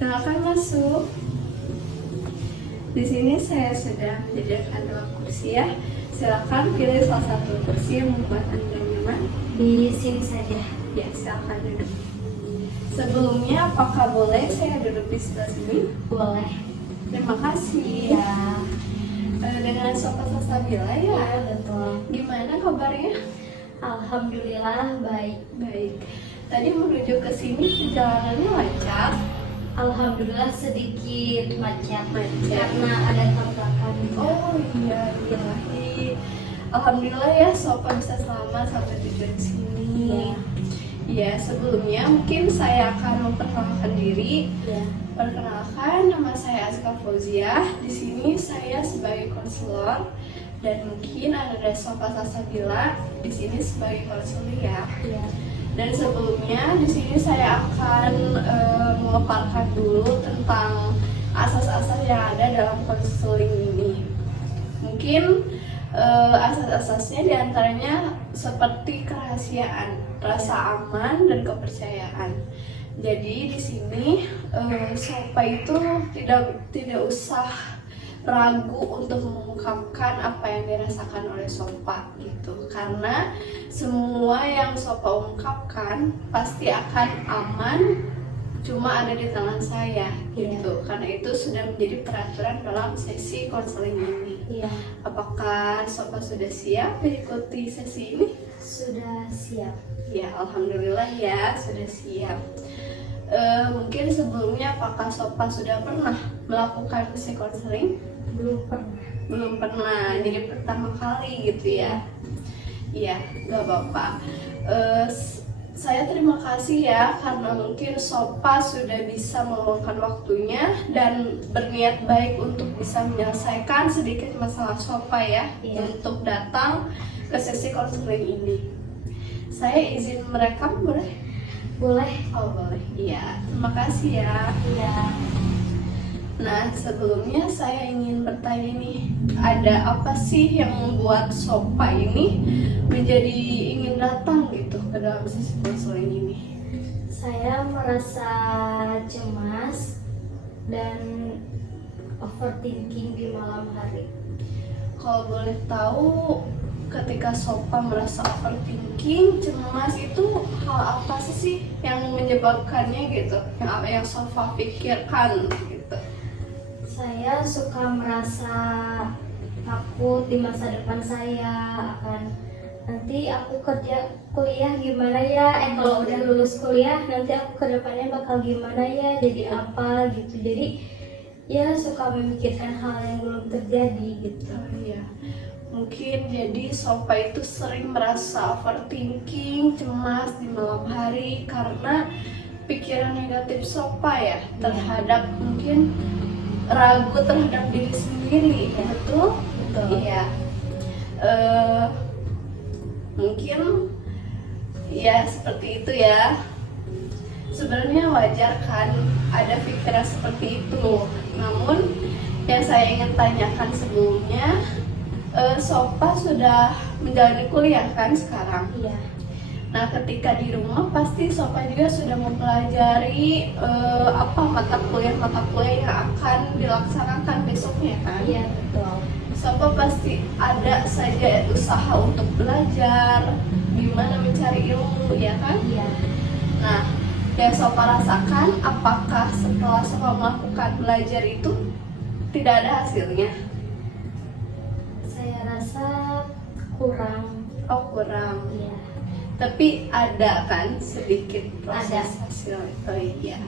Silakan masuk. Di sini saya sudah menyediakan 2 kursi ya. Silakan pilih salah satu kursi yang membuat Anda nyaman. Di sini saja. Ya, silakan duduk. Sebelumnya, apakah boleh saya duduk di sebelah sini? Boleh. Terima kasih. Ya. Dengan sofa Salsabila ya. Ya, betul. Gimana kabarnya? Alhamdulillah baik. Baik. Tadi menuju ke sini perjalanannya lancar. Alhamdulillah sedikit macet Macet. karena ada tabrakan. Oh iya, iya. Alhamdulillah ya, sofa bisa selamat sampai tujuan sini. Iya. Ya, sebelumnya mungkin saya akan memperkenalkan diri. Ya. Perkenalkan, nama saya Azka Fauziah. Di sini saya sebagai konselor dan mungkin ada sofa Salsabila di sini sebagai konselor ya. Ya. Dan sebelumnya di sini saya akan memaparkan dulu tentang asas-asas yang ada dalam konseling ini. Mungkin asas-asasnya diantaranya seperti kerahasiaan, rasa aman, dan kepercayaan. Jadi di sini sopa itu tidak usah ragu untuk mengungkapkan apa yang dirasakan oleh sopa gitu, karena semua yang sopa ungkapkan pasti akan aman, cuma ada di tangan saya gitu. Karena itu sudah menjadi peraturan dalam sesi konseling ini. Iya. Apakah sopa sudah siap mengikuti sesi ini? Sudah siap. Ya, alhamdulillah ya, sudah siap. Mungkin sebelumnya apakah sopa sudah pernah melakukan sesi konseling? Belum pernah. Belum pernah, jadi pertama kali gitu ya. Iya, gak apa-apa. Saya terima kasih ya karena mungkin sopa sudah bisa meluangkan waktunya dan berniat baik untuk bisa menyelesaikan sedikit masalah sopa ya. Iya. Untuk datang ke sesi konseling ini. Saya izin merekam boleh? Boleh. Oh boleh, iya. Terima kasih ya. Iya. Nah, sebelumnya saya ingin bertanya nih, ada apa sih yang membuat sopa ini menjadi ingin datang gitu ke dalam sesi konseling ini? Saya merasa cemas dan overthinking di malam hari. Kalau boleh tahu, ketika sopa merasa overthinking, cemas itu hal apa sih yang menyebabkannya gitu? Yang sopa pikirkan gitu? Saya suka merasa takut di masa depan saya akan nanti aku kerja kuliah gimana ya, kalau udah lulus kuliah nanti aku ke depannya bakal gimana ya, jadi apa gitu. Jadi ya suka memikirkan hal yang belum terjadi gitu. Oh iya, mungkin jadi sopa itu sering merasa overthinking, cemas di malam hari karena pikiran negatif sopa ya terhadap mungkin ragu terhadap diri sendiri, betul? Betul. Iya. Mungkin ya seperti itu ya. Sebenarnya wajar kan ada pikiran seperti itu. Namun yang saya ingin tanyakan sebelumnya, sopa sudah menjalani kuliah kan sekarang? Iya. Nah, ketika di rumah pasti sopa juga sudah mempelajari apa mata kuliah yang akan dilaksanakan besoknya kan? Iya, betul. Sopa pasti ada saja usaha untuk belajar, gimana mencari ilmu ya kan? Iya. Nah, yang sopa rasakan, apakah setelah sopa melakukan belajar itu tidak ada hasilnya? Saya rasa kurang. Oh, kurang. Iya. Tapi ada kan sedikit proses Ada. hasil. Oh iya,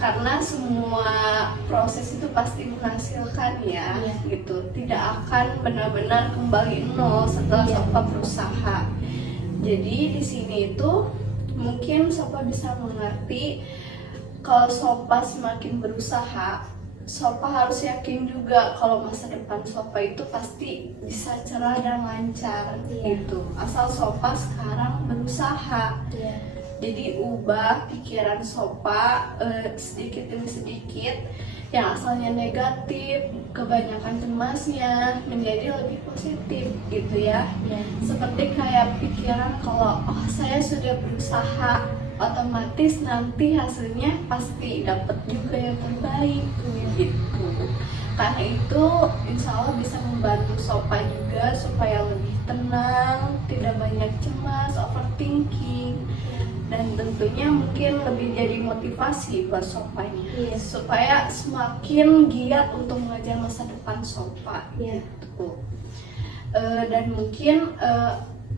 karena semua proses itu pasti menghasilkan ya. Iya. Gitu, tidak akan benar-benar kembali nol setelah Iya. sopa berusaha. Jadi di sini itu mungkin sopa bisa mengerti kalau sopa semakin berusaha, sopa harus yakin juga kalau masa depan sopa itu pasti bisa cerah dan lancar. Iya. Gitu, asal sopa sekarang berusaha. Iya. Jadi ubah pikiran sopa sedikit demi sedikit, yang asalnya negatif, kebanyakan cemasnya menjadi lebih positif gitu ya. Iya. Seperti kayak pikiran kalau saya sudah berusaha, otomatis nanti hasilnya pasti dapat juga juga yang terbaik gitu. Karena itu insya Allah bisa membantu Sopa juga supaya lebih tenang, tidak banyak cemas, overthinking, dan tentunya mungkin lebih jadi motivasi buat Sopanya, supaya semakin giat untuk mengejar masa depan Sopa gitu. Dan mungkin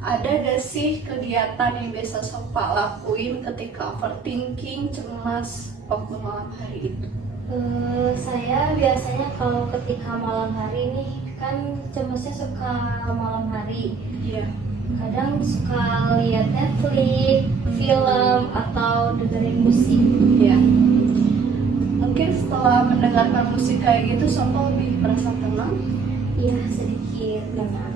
ada gak sih kegiatan yang biasa Sopa lakuin ketika overthinking, cemas waktu malam hari itu? Saya biasanya kalau ketika malam hari nih kan cemasnya suka malam hari. Iya. Kadang suka lihat Netflix, film atau dengerin musik. Iya. Mungkin setelah mendengarkan musik kayak gitu, Sopa lebih merasa tenang. Iya, sedikit tenang.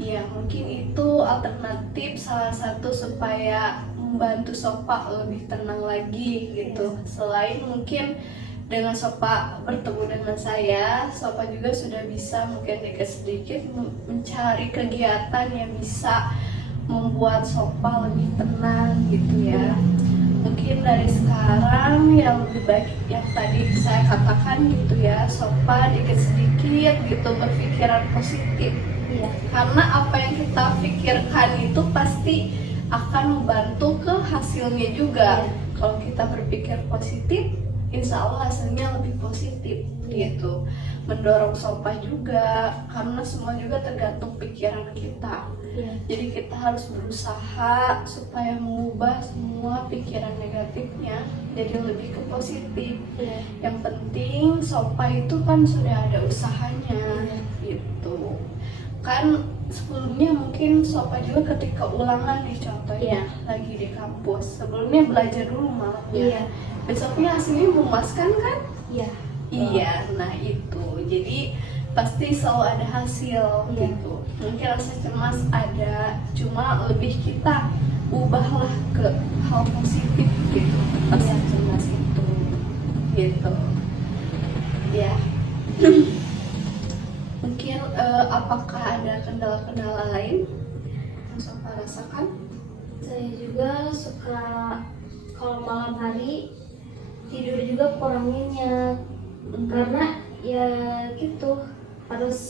Iya, mungkin itu alternatif salah satu supaya membantu Sopa lebih tenang lagi gitu. Selain mungkin dengan Sopa bertemu dengan saya, Sopa juga sudah bisa mungkin sedikit mencari kegiatan yang bisa membuat Sopa lebih tenang gitu ya. Mungkin dari sekarang yang lebih baik yang tadi saya katakan gitu ya, Sopa sedikit gitu berpikiran positif. Iya. Karena apa yang kita pikirkan itu pasti akan membantu ke hasilnya juga. Kalau kita berpikir positif, insya Allah hasilnya lebih positif gitu. Mendorong Sopa juga, karena semua juga tergantung pikiran kita. Jadi kita harus berusaha supaya mengubah semua pikiran negatifnya jadi lebih ke positif. Yang penting Sopa itu kan sudah ada usahanya gitu. Kan sebelumnya mungkin Sopa juga ketika ulangan nih contohnya lagi di kampus, sebelumnya belajar dulu malamnya, besoknya hasilnya memuaskan kan? Iya, nah itu jadi pasti selalu ada hasil gitu. Mungkin rasa cemas ada, cuma lebih kita ubahlah ke hal positif gitu rasa cemas itu gitu ya. Mungkin apakah ada kendala-kendala lain yang Sopa rasakan? Saya juga suka kalau malam hari tidur juga kurang nyenyak. Karena ya gitu harus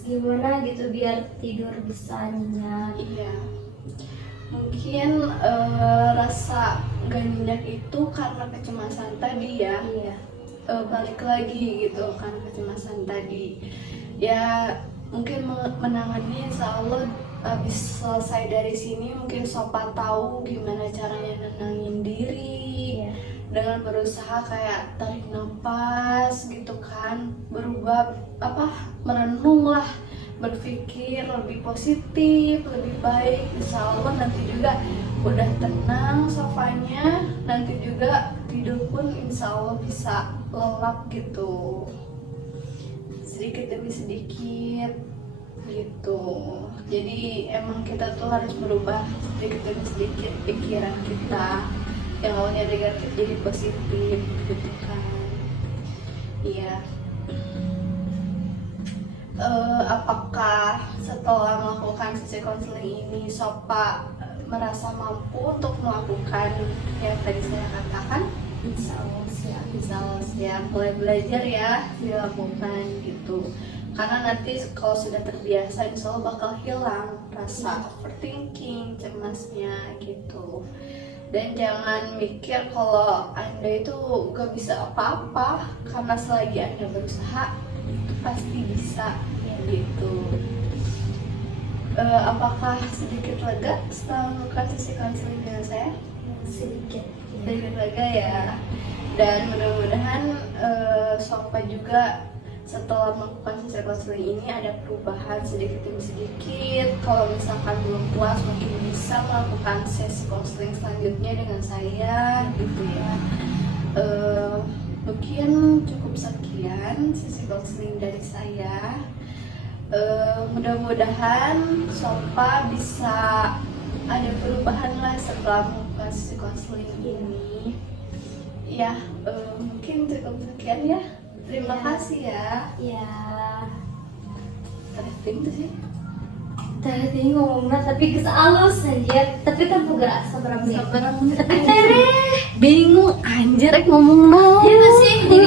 gimana gitu biar tidur bisa nyenyak. Iya, mungkin rasa gak nyenyak itu karena kecemasan tadi ya. Balik lagi gitu kan kecemasan tadi ya, mungkin menangani insya Allah habis selesai dari sini mungkin Sopa tahu gimana caranya nenangin diri dengan berusaha kayak tarik nafas gitu kan, berubah merenung lah, berpikir lebih positif, lebih baik. Insya Allah nanti juga udah tenang Sopanya, nanti juga tidur pun insya Allah bisa lelap gitu, sedikit demi sedikit gitu. Jadi emang kita tuh harus merubah sedikit demi sedikit pikiran kita yang awalnya negatif jadi positif gitu kan. Iya. Apakah setelah melakukan sesi konseling ini Sopa merasa mampu untuk melakukan yang tadi saya katakan? Insya Allah siap, mulai belajar ya dilakukan gitu. Karena nanti kalau sudah terbiasa insya Allah bakal hilang rasa overthinking, cemasnya gitu. Dan jangan mikir kalau Anda itu gak bisa apa-apa, karena selagi Anda berusaha itu pasti bisa gitu. Apakah sedikit lega setelah melakukan sesi konseling dengan saya? sedikit Lega ya. Dan mudah-mudahan Sopa juga setelah melakukan sesi konseling ini ada perubahan sedikit demi sedikit. Kalau misalkan belum puas mungkin bisa melakukan sesi konseling selanjutnya dengan saya gitu ya. Mungkin cukup sekian sesi konseling dari saya. Mudah-mudahan Sopa bisa ada perubahan lah setelah melakukan sesi konseling ini ya. Mungkin cukup sekian ya. Terima kasih ya. ya Terima kasih. Tadi ngomongnya tapi geus alus anjir, tapi kan boga sabar menit. Sabar Tapi tereh bingung anjir ngomong naon. Iya gak sih? Jadi